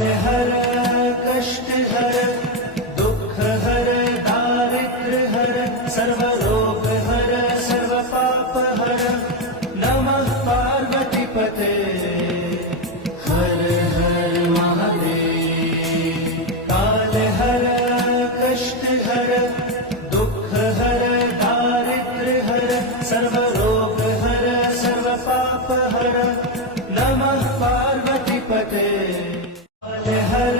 हर कष्ट हर दुःख हर दारिद्र्य हर सर्व रोग हर सर्व पाप हर नमः पार्वती पते हर हर महादेव काल हर कष्ट हर दुःख हर दारिद्र्य हर सर्व रोग हर सर्व पाप हर नमः पार्वती पते हर